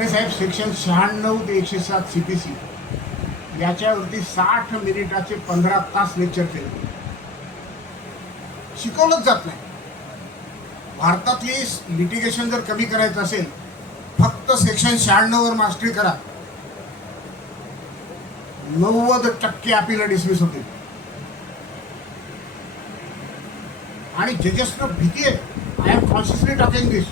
नाही साहेब, सेक्शन 96 ते 107 CPC याच्यावरती 60 मिनिटाचे 15 तास लेक्चर केले, शिकवलंच जात नाही. भारतातली लिटिगेशन जर कमी करायचं असेल, फक्त सेक्शन 96 वर मास्टरी करा, 90% अपील डिसमिस होते. आणि जजेसनं भीती आहे. आय एम कॉन्शियसली टॉकिंग दिस.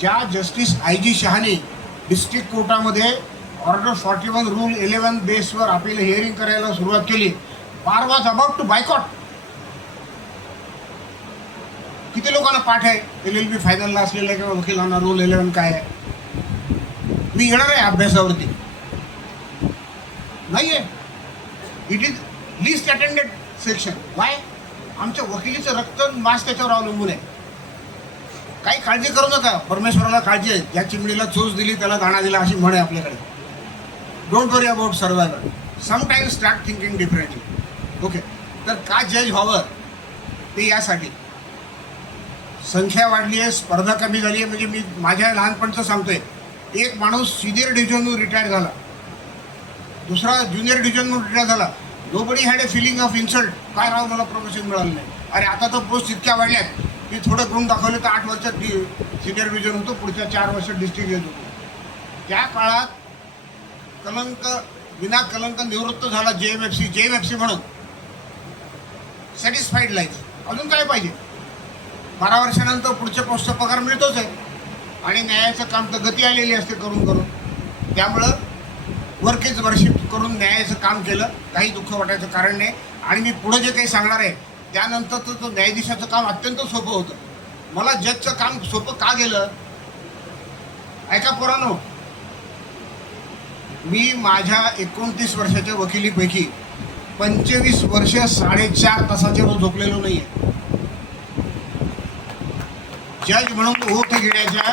ज्या जस्टिस IG शहाने डिस्ट्रिक्ट कोर्टामध्ये ऑर्डर 41 रूल 11 बेसवर अपील हिअरिंग करायला सुरुवात केली, बार वॉज अबाउट टू बायकॉट. किती लोकांना पाठ आहे LLB फायनलला असलेल्या किंवा वकिलांना रूल 11 काय आहे? मी येणार आहे अभ्यासावरती, नाही आहे. It is list attended section. Y? आमच्या वकिलीचं रक्त मास त्याच्यावर अवलंबून आहे. काही काळजी करू नका, परमेश्वराला काळजी आहे. ज्या चिमणीला चोच दिली त्याला दाणा दिला, अशी म्हण आहे आपल्याकडे. Don't worry about survival. Sometimes start thinking differently. Okay, तर का जज व्हावं ते यासाठी. संख्या वाढली आहे, स्पर्धा कमी झाली आहे. म्हणजे मी माझ्या लहानपणचं सांगतोय, एक माणूस सिनियर डिव्हिजनमधून रिटायर झाला, दुसरा ज्युनियर डिव्हिजनमधून रिटायर झाला. Nobody had a feeling of insult. काय राव, मला प्रमोशन मिळालं नाही. अरे आता तर पोस्ट इतक्या वाढल्यात की थोडं गुण दाखवले तर 8 वर्षात सिनियर डिव्हिजन होतो, पुढच्या 4 वर्षात डिस्ट्रिक्ट येत होतो. त्या काळात कलंक विना कलंक निवृत्त झाला JMFC म्हणून. Satisfied life. अजून काय पाहिजे? 12 वर्षानंतर पुढच्या पोस्टचा पगार मिळतोच आहे आणि न्यायाचं काम तर गती आलेली असते करून करून. त्यामुळं वर्क इज वर्शिप करून न्यायाचं काम केलं, काही दुःख वाटायचं कारण नाही. आणि मी पुढे जे काही सांगणार आहे त्यानंतर तर न्यायाधीशाचं काम अत्यंत सोपं होतं. मला जजचं काम सोपं का गेलं? ऐका पोरांनो, मी माझ्या 29 वर्षाच्या वकिलीपैकी 25 वर्ष 4.5 तासाच्या वर झोपलेलो नाही आहे. जज म्हणून ओथ घेण्याच्या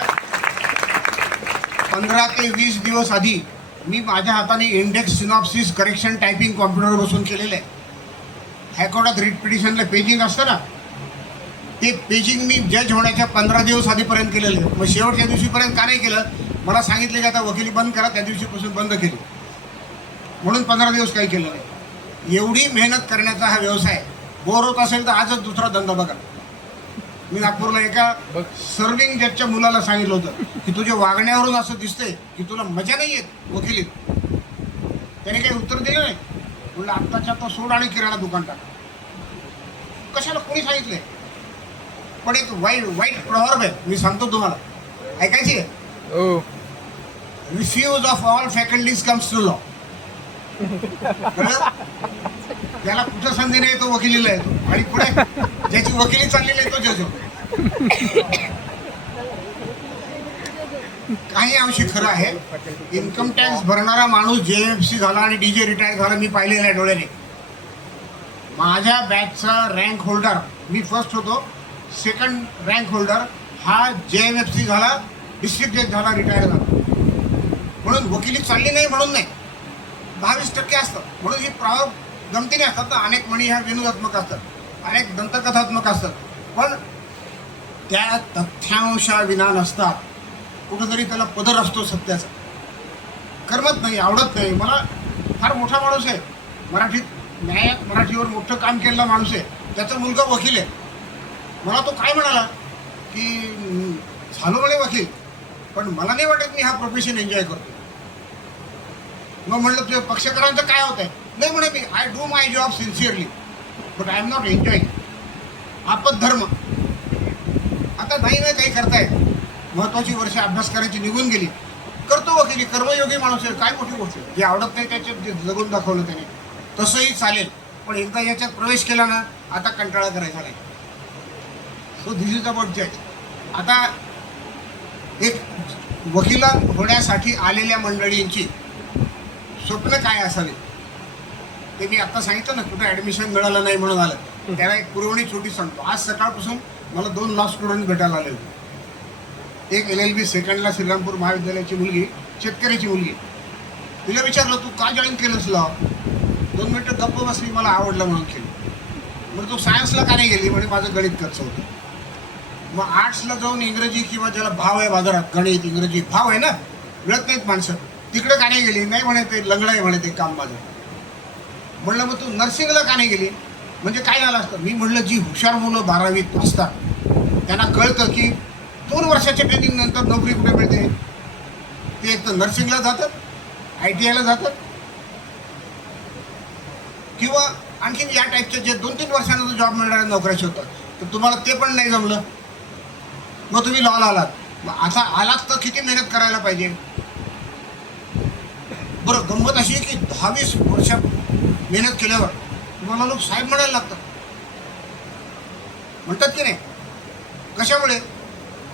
15 ते 20 दिवस आधी मी माझ्या हाताने इंडेक्स सिनॉप्सिस करेक्शन टायपिंग कॉम्प्युटरवर बसून केलेलं आहे. हायकोर्टात रिट पिटिशनला पेजिंग असतं ना, ते पेजिंग मी जज होण्याच्या 15 दिवस आधीपर्यंत केलेलं आहे. मग शेवटच्या दिवशीपर्यंत का नाही केलं? मला सांगितलं की आता वकिली बंद करा, त्या दिवशीपासून बंद केली, म्हणून 15 दिवस काही केलं नाही. एवढी मेहनत करण्याचा हा व्यवसाय. बोर होत असेल तर आजच दुसरा धंदा बघा. मी नागपूरला एका सर्विंग जजच्या मुलाला सांगितलं होतं की तुझ्या वागण्यावरून असं दिसतंय की तुला मजा नाही येत वकिलीत. त्याने काही उत्तर दिलं नाही. म्हणलं आत्ताच्या तो सोड आणि किराणा दुकान टाक. कशाला कोणी सांगितलंय? पण एक वाईट प्रॉव्हर्ब आहे, मी सांगतो तुम्हाला, ऐकायची आहे. Refuge of all faculties comes to law. ज्याला कुठं संधी नाही तो वकिलीला येतो, आणि पुढे ज्याची वकिली चाललेली आहे तो जज होतो. काही अंशी खरं आहे. इन्कम टॅक्स भरणारा माणूस JMFC झाला आणि DJ रिटायर झाला, मी पाहिलेलं आहे डोळ्याने. माझ्या बॅचचा रँक होल्डर, मी फर्स्ट होतो, सेकंड रँक होल्डर हा JMFC झाला, डिस्ट्रिक्ट जज झाला, रिटायर झाला. म्हणून वकिली चालली नाही म्हणून नाही, 22% असतं. म्हणून ही प्रॉब्लेम गमतीने असतात ना. अनेक म्हणी ह्या विनोदात्मक असतात, अनेक दंतकथात्मक असतात, पण त्या तथ्यांशाविना नसतात. कुठंतरी त्याला पदर असतो सत्याचा. करमत नाही, आवडत नाही. मला फार मोठा माणूस आहे, मराठीत न्यायात मराठीवर मोठं काम केलेला माणूस आहे, त्याचा मुलगा वकील आहे. मला तो काय म्हणाला की झालो म्हणे वकील, पण मला नाही वाटत मी हा प्रोफेशन एन्जॉय करतो. मग म्हणलं तुझ्या पक्षकारांचं काय होत आहे? नाही म्हणे, मी I do my job sincerely but I am not enjoying. आपत धर्म. आता नाही काही करतायत, महत्वाची वर्ष अभ्यास करायची निघून गेली, करतो वकिली, कर्मयोगी माणूस आहे, काय मोठी गोष्ट आहे. जे आवडत नाही त्याच्यात जे जगून दाखवलं त्याने तसंही चालेल, पण एकदा याच्यात प्रवेश केला ना आता कंटाळा करायचा नाही. सो दिस इज अबाउट जज. आता एक वकिला होण्यासाठी आलेल्या मंडळींची स्वप्न काय असावी ते मी आता सांगितलं ना. कुठं ॲडमिशन मिळालं नाही म्हणून आलं, त्याला एक पुरवणी छोटी सांगतो. आज सकाळपासून मला 2 लॉ स्टुडंट भेटायला आले होते. एक LLB सेकंडला श्रीरामपूर महाविद्यालयाची मुलगी, शेतकऱ्याची मुलगी. तिला विचारलं तू का जॉईन केलंस लॉ? 2 मिनिटं गप्प बसली, मला आवडलं म्हणून केलं. मग तू सायन्सला का नाही गेली? म्हणजे माझं गणित कच्चं होतं. मग आर्ट्सला जाऊन इंग्रजी किंवा ज्याला भाव आहे बाजारात, गणित इंग्रजी भाव आहे ना, मिळत नाहीत माणसं, तिकडे का नाही गेली? नाही म्हणे ते लंगडा आहे म्हणे ते काम माझं. म्हणलं मग तू नर्सिंगला का नाही गेली? म्हणजे काय झालं असतं? मी म्हणलं जी हुशार मुलं 12वीत असतात त्यांना कळतं की 2 वर्षाच्या ट्रेनिंग नंतर नोकरी कुठे मिळते. ते एक तर नर्सिंगला जातात, ITIला जातात, किंवा आणखीन या टाईपच्या जे 2-3 वर्षानंतर जॉब मिळणाऱ्या नोकऱ्या शोधतात. तर तुम्हाला ते पण नाही जमलं, मग तुम्ही लॉला आलात. मग आता आलात तर किती मेहनत करायला पाहिजे? बरं, गंमत अशी आहे की 10-20 वर्ष मेहनत केल्यावर तुम्हाला लोक साहेब म्हणायला लागतात, म्हणतात की नाही? कशामुळे?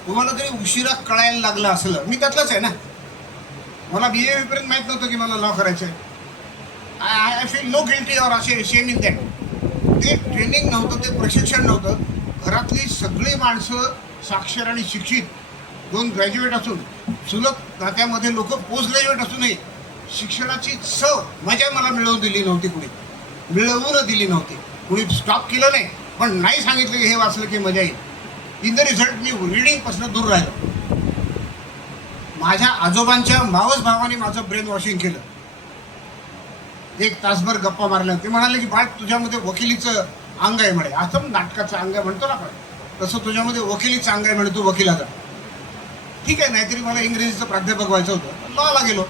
तुम्हाला जरी उशिरा कळायला लागलं असलं, मी त्यातलंच आहे ना, मला BA पर्यंत माहीत नव्हतं की मला लॉ करायचं आहे. आय फील नो गिल्टी और असे शेम इन दॅट. ते ट्रेनिंग नव्हतं, ते प्रशिक्षण नव्हतं. घरातली सगळी माणसं साक्षर आणि शिक्षित, 2 ग्रॅज्युएट असून, चुलत नात्यामध्ये लोक पोस्ट ग्रॅज्युएट असूनही शिक्षणाची मजा मला मिळवून दिली नव्हती, मिळवून दिली नव्हती. कुणी स्टॉप केलं नाही, पण नाही सांगितलं की हे वाचलं की मजा येईल. इन द रिझल्ट मी रिडिंगपासून दूर राहिलो. माझ्या आजोबांच्या मावस भावाने माझं ब्रेन वॉशिंग केलं. 1 तासभर गप्पा मारल्या. ते म्हणाले की बाळ, तुझ्यामध्ये वकिलीचं अंग आहे म्हणे. असं नाटकाचं अंग आहे म्हणतो ना आपण, तसं तुझ्यामध्ये वकिलीचं अंग आहे म्हणे, तू वकिलाचा. ठीक आहे, नाहीतरी मला इंग्रजीचं प्राध्यापक व्हायचं होतं, लॉला गेलो.